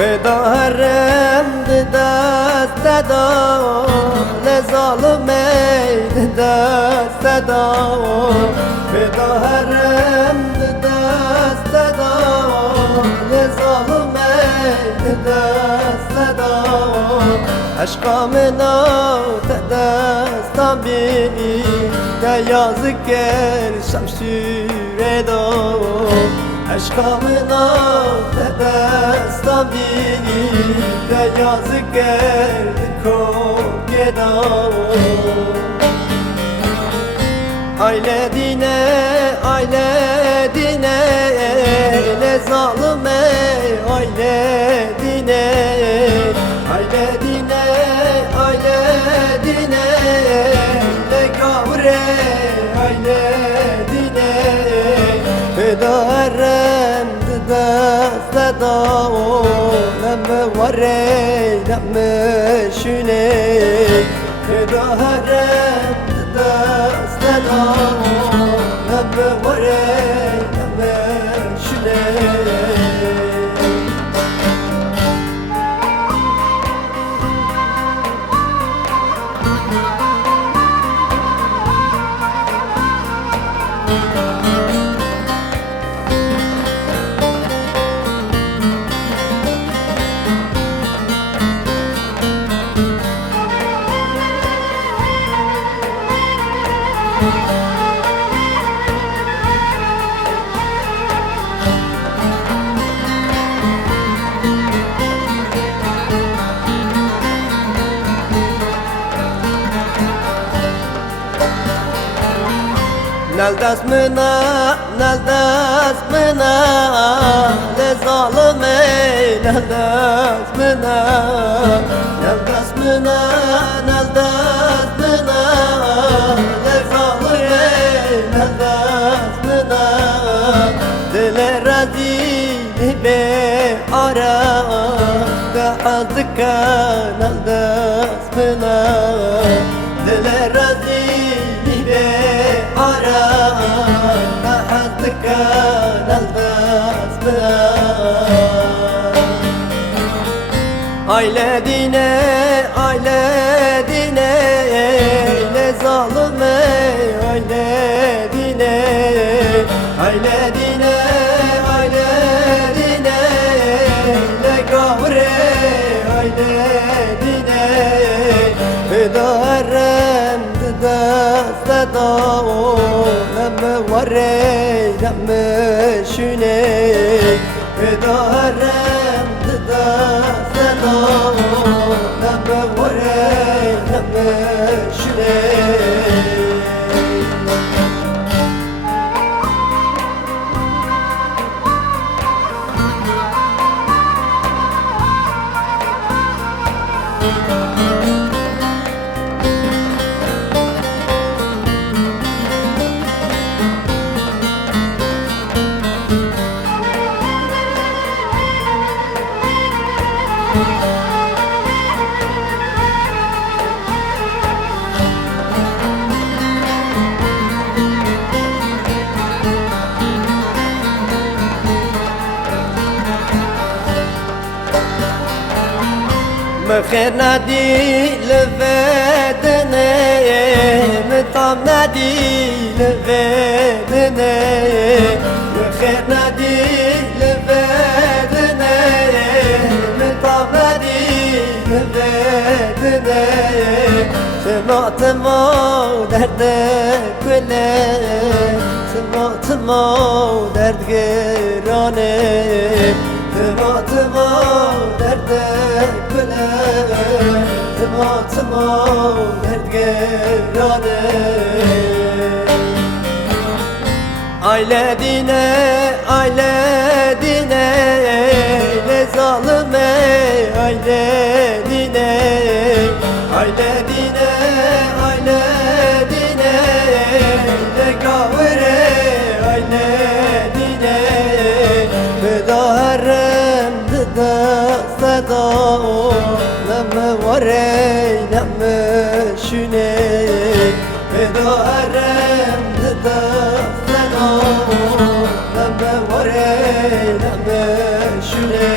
فدا هرم دست دا لظالمی دست دا فدا هرم دست دا لظالمی دست دا عشقا منا دستم بی دیاز گر شمشیر دا عشقا منا دستم بی دیاز گر کوگه دا aile dine ne zalime aile dine ne kavre aile dine feda erem dest da lemme vare lemme şüne feda erem dest da lemme vare lemme şüne Neldas mına le zalime neldas mına le zalime neldas mına dile razili be ara da azka neldas mına dile razili be ara حدك نلبس بها aile dine ne zalime aile dine ne kavre aile dine feda erem dest da lemme vare lemme şüne feda erem dest da lemme vare lemme şüne مخير نادي لفدنا مطعم نادي لفدنا مخير نادي لفدنا مطعم نادي لفدنا سمعت ما دردك كله سمعت ما درد گرانه سمعت ما دردك كله سمعت ما درد گرانه aile dine ne zalime aile dine ne kavre aile dine feda erem dest da lemme vare lemme şüne feda erem dest da lemme vare lemme şüne